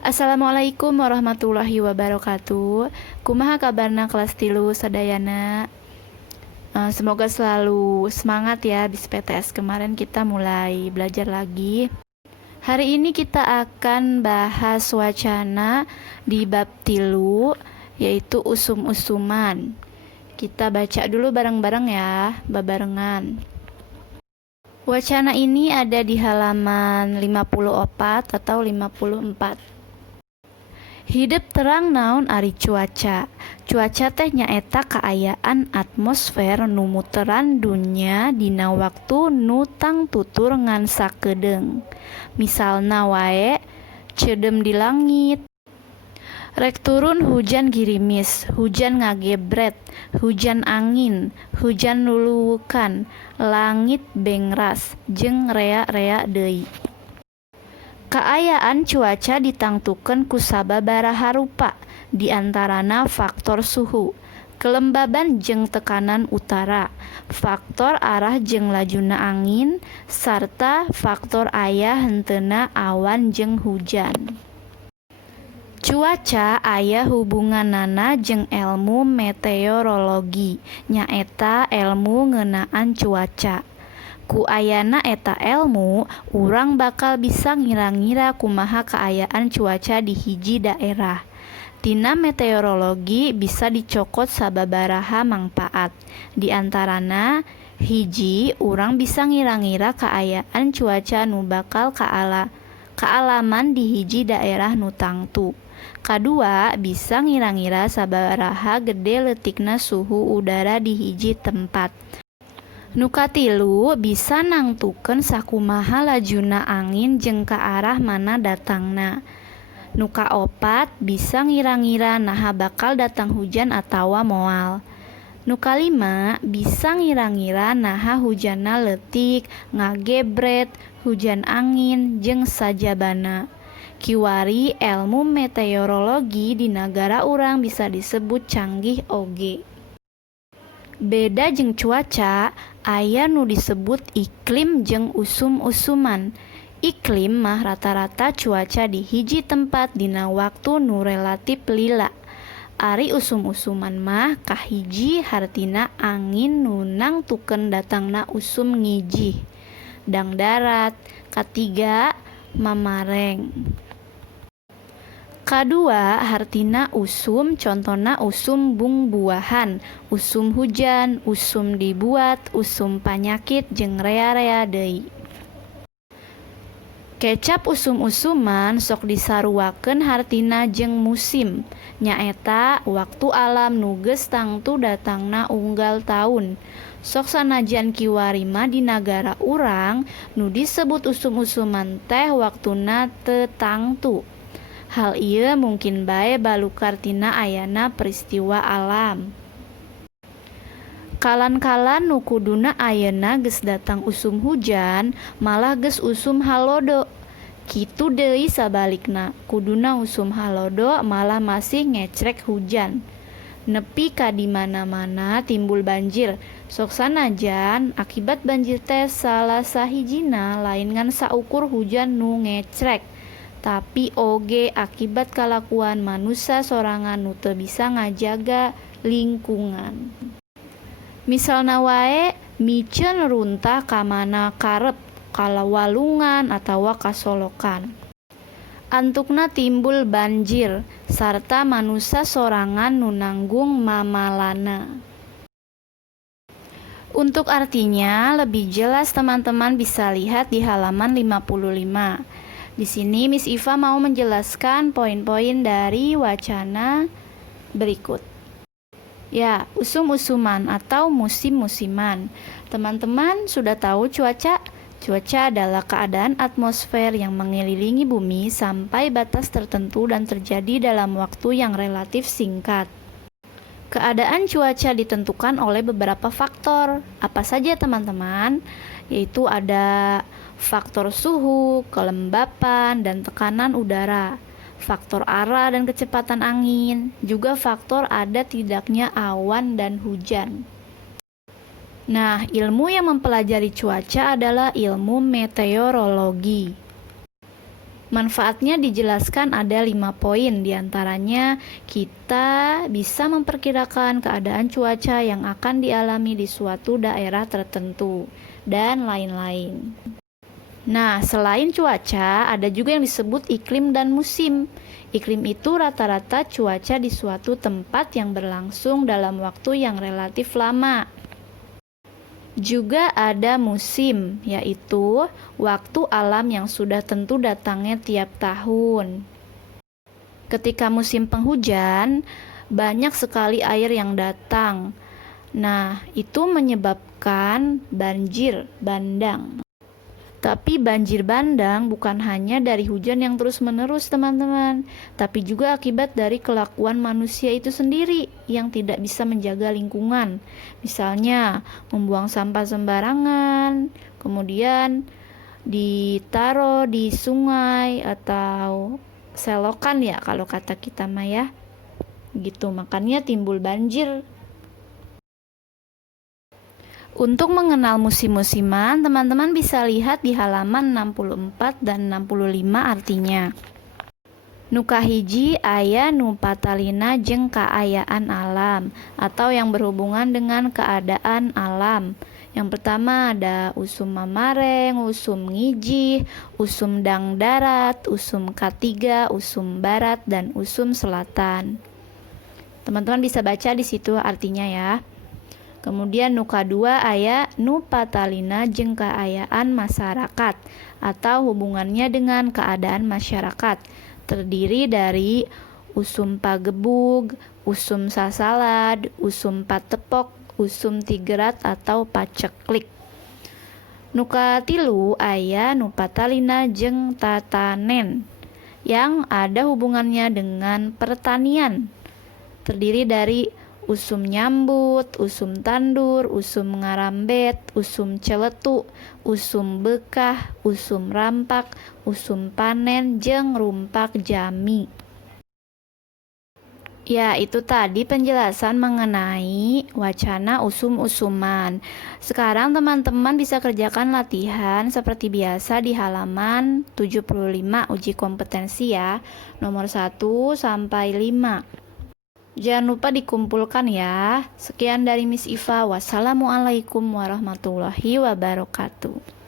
Assalamualaikum warahmatullahi wabarakatuh. Kumaha kabarna kelas tilu sadayana? Semoga selalu semangat ya. Bis PTS kemarin kita mulai belajar lagi. Hari ini kita akan bahas wacana di bab tilu, yaitu usum-usuman. Kita baca dulu bareng-bareng ya, babarengan. Wacana ini ada di halaman 54 atau 54. Hidup terang naon ari cuaca. Cuaca teh nyaeta kaayaan atmosfer nu muteran dunya dina waktu nu tang tutur ngan sakedeung. Misalna wae ceudem di langit, rek turun hujan girimis, hujan ngagebret, hujan angin, hujan luluwukan, langit bengras, jeung rea-rea deui. Kaayaan cuaca ditangtukeun ku sababaraha rupa, diantarana faktor suhu, kelembaban jeung tekanan utara, faktor arah jeung lajuna angin, sarta faktor aya henteuna awan jeung hujan. Cuaca aya hubunganana jeung elmu meteorologi, nyaeta elmu ngeunaan cuaca. Ku ayana eta elmu, urang bakal bisa ngira-ngira kumaha kaayaan cuaca di hiji daerah. Tina meteorologi bisa dicokot sababaraha mangpaat. Di antarana, hiji, urang bisa ngira-ngira kaayaan cuaca nu bakal kaalaman di hiji daerah nu tangtu. Kadua, bisa ngira-ngira sababaraha gede leutikna suhu udara di hiji tempat. Nu katilu, bisa nangtukeun sakumaha lajuna angin jeung ka arah mana datangna. Nu kaopat, bisa ngira-ngira naha bakal datang hujan atawa moal. Nu kalima, bisa ngira-ngira naha hujanna leutik, ngagebret, hujan angin, jeung sajabana. Kiwari elmu meteorologi di nagara urang bisa disebut canggih oge. Beda jeung cuaca, aya nu disebut iklim jeung usum-usuman. Iklim mah rata-rata cuaca di hiji tempat dina waktu nu relatif lila. Ari usum-usuman mah kahiji hartina angin nu nangtukeun datangna usum ngijih. Dang darat. Katiga, mamareng. Kadua, hartina usum, contona usum bung-buahan, usum hujan, usum dibuat, usum panyakit, jeung rea-rea deui. Kecap usum-usuman sok disaruakeun hartina jeung musim, nyaeta waktu alam nu geus tangtu datangna unggal taun. Sok sanajan kiwari mah di nagara urang nu disebut usum-usuman teh waktuna teu tangtu. Hal ieu mungkin bae balukar tina ayana peristiwa alam. Kalan-kalan nu kuduna ayeuna geus datang usum hujan, malah geus usum halodo. Kitu deui sabalikna, kuduna usum halodo malah masih ngecrek hujan. Nepi ka di mana-mana timbul banjir. Sok sanajan akibat banjir teh salah sahijina lain ngan saukur hujan nu ngecrek, tapi oge akibat kalakuan manusia sorangan nu teu bisa ngajaga lingkungan. Misalna wae miceun runtah ka mana karep, kala walungan atawa kasolokan. Antukna timbul banjir sarta manusia sorangan nu nanggung mamalana. Untuk artinya lebih jelas teman-teman bisa lihat di halaman 55. Di sini Miss Iva mau menjelaskan poin-poin dari wacana berikut. Ya, usum-usuman atau musim-musiman. Teman-teman sudah tahu cuaca? Cuaca adalah keadaan atmosfer yang mengelilingi bumi sampai batas tertentu dan terjadi dalam waktu yang relatif singkat. Keadaan cuaca ditentukan oleh beberapa faktor. Apa saja teman-teman? Yaitu ada faktor suhu, kelembapan, dan tekanan udara, faktor arah dan kecepatan angin, juga faktor ada tidaknya awan dan hujan. Nah, ilmu yang mempelajari cuaca adalah ilmu meteorologi. Manfaatnya dijelaskan ada 5 poin, diantaranya kita bisa memperkirakan keadaan cuaca yang akan dialami di suatu daerah tertentu, dan lain-lain. Nah, selain cuaca, ada juga yang disebut iklim dan musim. Iklim itu rata-rata cuaca di suatu tempat yang berlangsung dalam waktu yang relatif lama. Juga ada musim, yaitu waktu alam yang sudah tentu datangnya tiap tahun. Ketika musim penghujan, banyak sekali air yang datang. Nah, itu menyebabkan banjir bandang. Tapi banjir bandang bukan hanya dari hujan yang terus-menerus, teman-teman, tapi juga akibat dari kelakuan manusia itu sendiri yang tidak bisa menjaga lingkungan. Misalnya, membuang sampah sembarangan, kemudian ditaruh di sungai atau selokan ya kalau kata kita mah ya. Gitu, makanya timbul banjir. Untuk mengenal musim-musiman, teman-teman bisa lihat di halaman 64 dan 65 artinya. Nu kahiji aya nu patalina jeung kaayaan alam atau yang berhubungan dengan keadaan alam. Yang pertama ada usum mamareng, usum ngijih, usum dang darat, usum katiga, usum barat, dan usum selatan. Teman-teman bisa baca di situ artinya ya. Kemudian nu kadua aya nu patalina jeung kaayaan masyarakat atau hubungannya dengan keadaan masyarakat. Terdiri dari usum pagebug, usum sasalad, usum patepok, usum tigerat atau paceklik. Nu katilu aya nu patalina jeung tatanen yang ada hubungannya dengan pertanian. Terdiri dari usum nyambut, usum tandur, usum ngarambet, usum celetu, usum bekah, usum rampak, usum panen, jeung rumpak jami. Ya, itu tadi penjelasan mengenai wacana usum-usuman. Sekarang teman-teman bisa kerjakan latihan seperti biasa di halaman 75 uji kompetensi ya, nomor 1 sampai 5. Jangan lupa dikumpulkan ya. Sekian dari Miss Iva. Wassalamualaikum warahmatullahi wabarakatuh.